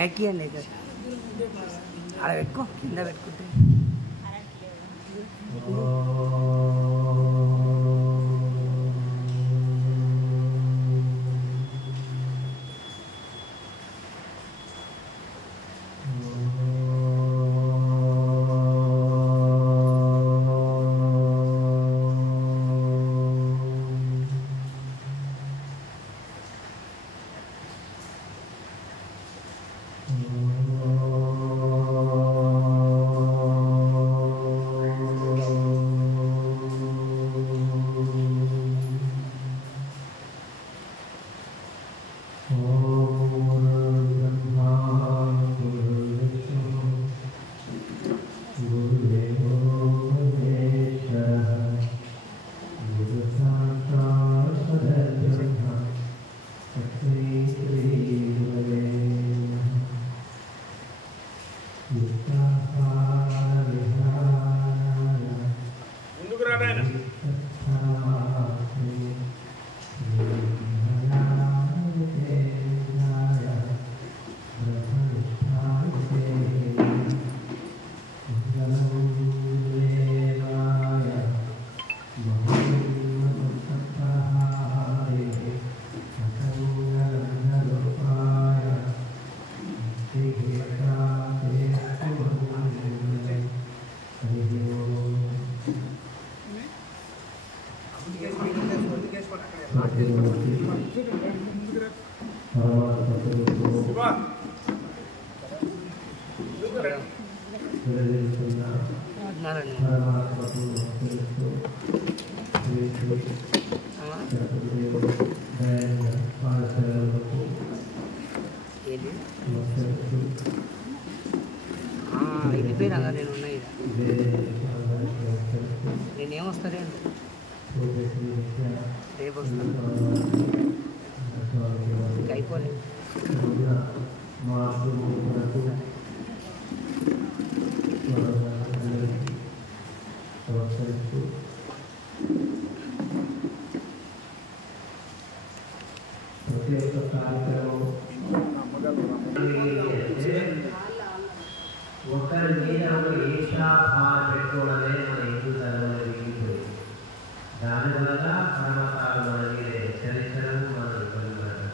మైకి అండి అలా పెట్టుకో కింద పెట్టుకుంటే వెళ్ళిపోయినా నేను ఉన్నాయి నేనేమొస్తానే రేపు వస్తాను ఇంకా అయిపోలేదు ఒకరి మీద ఒక ఈర్ష్యాభావం పెట్టుకోవడమే మన హిందూ ధర్మంలో విరిగిపోయింది. దానివల్ల పరమతాలు మన మీద హెచ్చరించడం మనం ఇబ్బంది పడటం.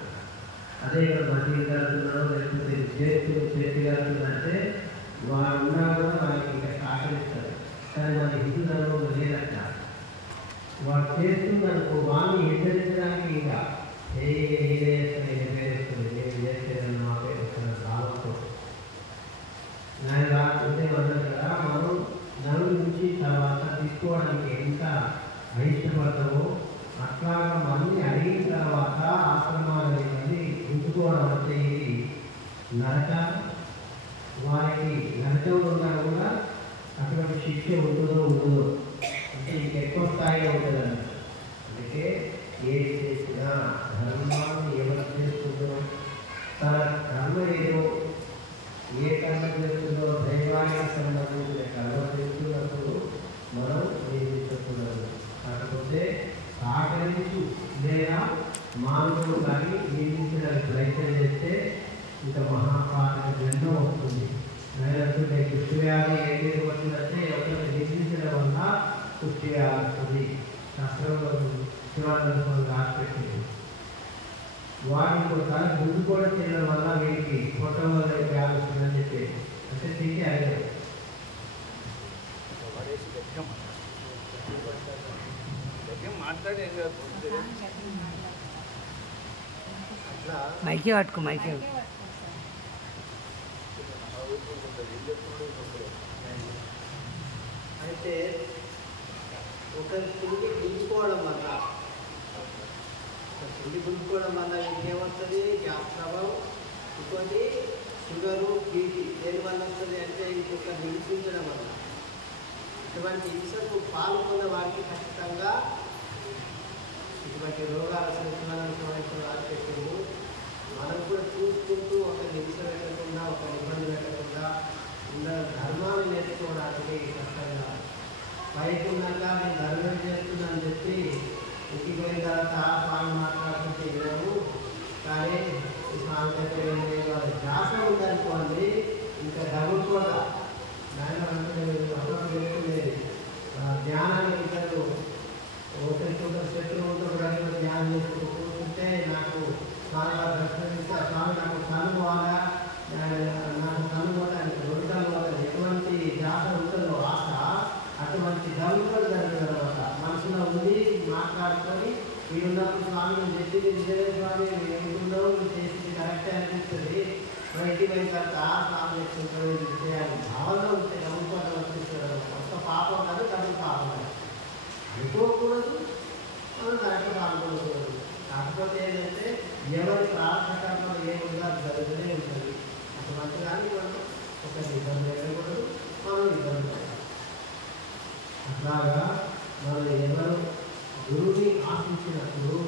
అదే ఇక్కడ మధ్య కలుగుతున్నాడు లేకపోతే చేతి కలుగుతుందంటే వారు ఉన్నా కూడా మనకి ఇంకా సహకరిస్తారు. కానీ మన హిందూ ధర్మంలో లేదట. వాడు చేస్తుందనుకో వాడిని హెచ్చరించడానికి ఇంకా పేరేస్తుంది నేను చేసేదని మా పేరుస్తున్న భావంతో నేను రాకుంటే అన్నారు కదా మనం నలుగు నుంచి తర్వాత తీసుకోవడానికి ఎంత అయిష్టపడతామో అట్లాగా మళ్ళీ అడిగిన తర్వాత ఆశ్రమాలని మళ్ళీ ఉంచుకోవడం అంటే ఇది నరక వారికి నరకంలో ఉన్నా కూడా అటువంటి శిక్ష ఉంటుందో అంటే ఇంకెక్కువ స్థాయిలో ఉంటుందండి. అందుకే ఏది చేసినా ధర్మాన్ని ఎవరు చేస్తుందో తన కర్మ ఏదో ఏ కర్మ చేస్తుందో దైవానికి సంబంధించిన కర్మ చేస్తున్నప్పుడు మనం నియమిస్తున్నాము. కాకపోతే సహకరించు లేదా మానవులు కానీ నియమించడానికి ప్రయత్నం చేస్తే ఇంత మహాపాతక ఎన్నో వస్తుంది. నేనంటే కుష్ఠవ్యాధి ఏదైతే వచ్చిందంటే ఎవరిని నియమించడం వల్ల కుష్ఠవ్యాధి వస్తుంది. శాస్త్రంలో శివానంద రాసిపెట్టింది. వాటిని ఒకసారి ముందు కూడా చేయడం వల్ల వీటికి ఫోటో వల్ల వ్యాధి వస్తుందని చెప్పి అంటే తిరిగి అడిగారు. మైకే పట్టుకో మైకే అయితే ఒకరి తిరిగి గుంజుకోవడం వల్ల ఇంకేమొస్తుంది గ్యాస్ ప్రభావం ఇంకోటి షుగరు బీపీ దేనివల్ల వస్తుంది అంటే ఇంకొక హింసించడం వల్ల ఇటువంటి హింసకు పాల్గొన్న వారికి ఖచ్చితంగా ఇటువంటి రోగాలు సంబంధించిన పెట్టింది. మనం కూడా చూసుకుంటూ ఒక హింస పెట్టకుండా ఒక ఇబ్బంది పెట్టకుండా ఉన్న ధర్మాన్ని నేర్చుకోవడానికి కష్టంగా పైకున్నాక నేను ధర్మం చేస్తున్నాను చెప్పి ఇంటికి పోయిన తర్వాత స్వామి మాట్లాడుతుంటే వినము. కానీ ఈ స్వామి దగ్గర వాళ్ళ ధ్యాస ఉందని స్వామి ఏముంటున్నావు నువ్వు చేసింది కరెక్టే అనిపిస్తుంది మన ఇంటి పోయిన తర్వాత స్వామి చేస్తుంటాడు ఇది చేయాలి భావన ఉంటే నమ్ముకోవడం అనిపిస్తుంది కొత్త పాపం కాదు డబ్బులు పాపం కాదు అనుకోకూడదు మనం దాంట్లో పాల్గొనకూడదు కాకపోతే ఏంటంటే ఎవరి ప్రార్థకర్మ ఏముందో అది జరుగుతూనే ఉంటుంది అటువంటి దాన్ని మనం ఒకరి ఇబ్బంది పెట్టకూడదు మనం ఇబ్బంది పెట్టాలి అట్లాగా మనం ఎవరు గురువుని ఆశించినప్పుడు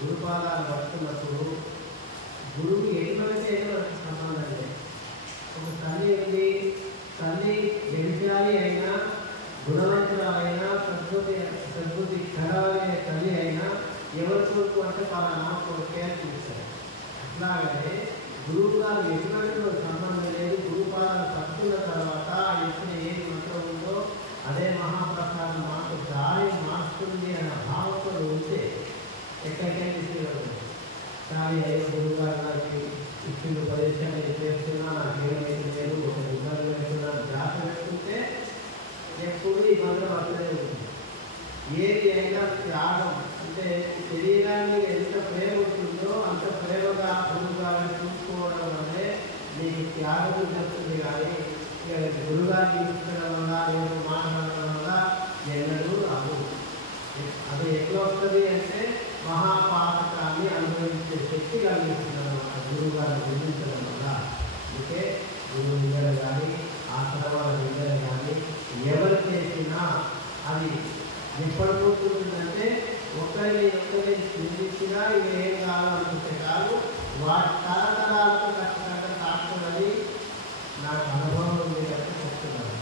గురుపాదాలు పడుతున్నప్పుడు గురువు ఎటువంటి ఎటువంటి సంబంధం లేదు ఒక తల్లి ఉంది తల్లి వ్యభిచారి అయినా గుణవంతురాలైనా సద్బుద్ధి ఖరాలే తల్లి అయినా ఎవరి కొరకు అంటే పలానా కేర్ చూస్తారు అట్లాగనే గురువు గారు ఎటువంటి సంబంధం లేదు గురుపాదాలు పట్టుకున్న తర్వాత ఎప్పుడు ఏ మంత్రం ఉందో అదే మహాప్రసాదం మాకు దారి మార్చుతుంది అన్న భావంతో ఉంటే ఎక్కడికైనా తీసుకెళ్ళదు కానీ అయ్యో గురువు గారు నాకు ఇచ్చిన ఉపదేశాన్ని చేస్తున్నా నాకు ఏమైతే లేదు ఒక ఇబ్బంది పెడుతున్నా జాగ్రత్త పెట్టుకుంటే ఎప్పుడు ఈ మంత్రం అట్లనే ఉంటుంది ఏది అయినా త్యాగం అంటే శరీరాన్ని ఎంత ప్రేమ ఉంటుందో అంత ప్రేమగా గురువు గారిని చూసుకోవడం వల్లే నీకు త్యాగం జరుగుతుంది కానీ గురుగారిని చూసుకోవడం వల్ల నేను మాట్లాడడం వల్ల ఎన్నడూ రాదు అది ఎట్లా వస్తుంది అంటే మహాపాతకాన్ని అనుభవించే శక్తి కలిగిస్తుంది అన్నమాట గురువు గారిని గుర్తించడం వల్ల అందుకే గురువు దగ్గర కానీ ఆశ్రమాల దగ్గర కానీ ఎవరు చేసినా అది ఎప్పుడు కూర్చుంటుందంటే ఒకరిని నిర్మించినా ఇవి ఏం కావాలనుకుంటే కాదు వాటి తరతరాలకు ఖచ్చితంగా తాకుతుందని నాకు అనుభవం ఉంది అంటే చెప్తున్నాను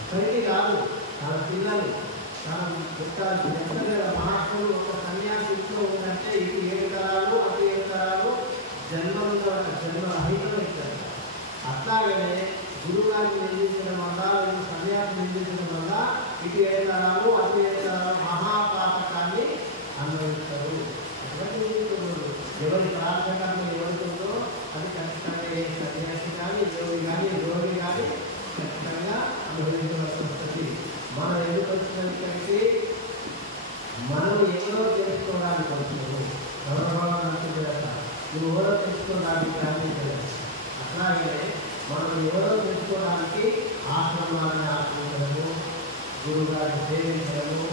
ఒకరికి కాదు తన పిల్లలు తన ఎక్కడ మహాత్ములు ఒక సన్యాసి ఇంట్లో ఉందంటే ఇది 7 తరాలు అటు 7 తరాలు జన్మలో జన్మరహితం ఇస్తారు అట్లాగనే గురువుగారిని నిర్మించడం వల్ల సన్యాసం నిర్మించడం వల్ల ఇటు 7 తరాలు అటు 7 తరాలు మహాపాతకాన్ని అనుభవిస్తారు ఎవరి ప్రార్థకర్మ ఎవరితో అది ఖచ్చితంగా ఏ సన్యాసి కానీ యోగి కానీ రోగి కానీ ఖచ్చితంగా అనుభవించవలసి వస్తుంది మనం ఎందుకు వచ్చినప్పటికీ మనం ఎవరో తెలుసుకోవడానికి వస్తున్నాము నువ్వు ఎవరో తెలుసుకోవడానికి ప్రార్థించలేదు అట్లాగే మనం ఎవరో తెలుసుకోవడానికి ఆశ్రమాన్ని ఆశ్రయించడము గురువుగారిని సేవించడము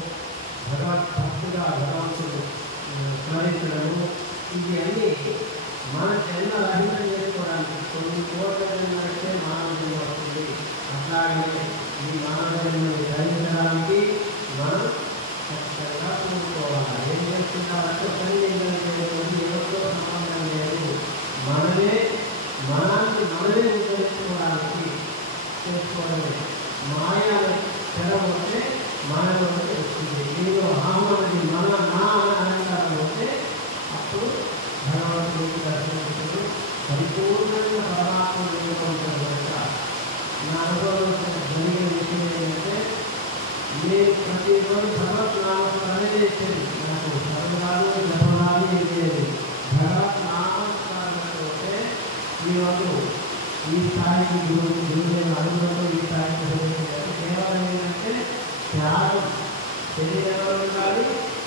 భగవద్భక్తుగా భగవంతుడు స్మరించడము ఇవి అన్నీ మన జన్మ రహితం చేసుకోవడానికి కొన్ని కోట్ల జన్మలకే మానవ జన్మ వస్తుంది అట్లాగే ఈ మానవ జన్మని ధరించడానికి మనం ఖచ్చితంగా కోరుకోవాలి ఏం చేస్తున్నారంటే పని ఎవరితో సంబంధం లేదు మనమే మనమే ఉపయోగించుకోవడానికి చేసుకోవడమే మాయా తెర ఉంటే మనలో వస్తుంది ఏదో హామీ మన నా అలంకారం ఉంటే అప్పుడు భగవంతుడికి దర్శించుకుని పరిపూర్ణంగా పరమాత్మ ఉంటారు కనుక నా అనుభవం జరిగే విషయం ఏంటంటే నేను ప్రతిరోజు భగవద్నామస్మరణ చేసేది నాకు సర్వరాలు జపరాలు లేదు భగవద్నామస్మరణతో ఉంటే మీ వాళ్ళు ఈ స్థాయికి గురువులైన అనుభవంలో ఈ స్థాయికి కేవలం ఏంటంటే త్యాగం శరీరంలో ఉండాలి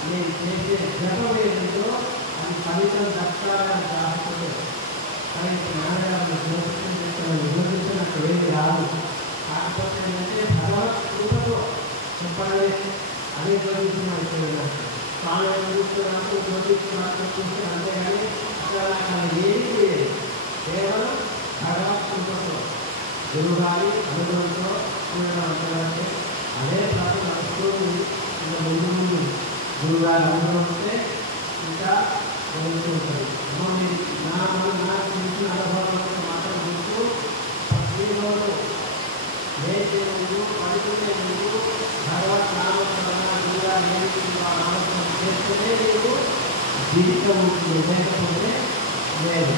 నేను చేసే జపం ఏదో అది ఫలితం దక్కాలని రాసుకోలేదు కానీ జ్ఞానాన్ని విభజించినట్టు ఏది రాదు కాకపోతే ఏంటంటే భగవత్ కృపతో చెప్పడమే అదే విభజించిన స్వామి చూస్తున్నప్పుడు విభజిస్తున్నట్టు చూస్తే అంతేగాని అక్కడ ఏది లేదు కేవలం భగవత్ కృపతో గురువు గారి అనుభవంతో అంటే అదే ప్రాంతం నడుస్తుంది ఇంకా ముందు గురువుగారి అనుభవం ఉంటే ఇంకా వెళ్తూ ఉంటుంది నాకు తెలిసిన అనుభవం మాట్లాడుతూ ప్రతిరోజు లేచే ముందు పడుకునే ముందు భగవత్ నామస్మరణ గురువుగారు నామస్మరణ చేస్తేనే నీకు జీవితం ఉంటుంది లేకపోతే లేదు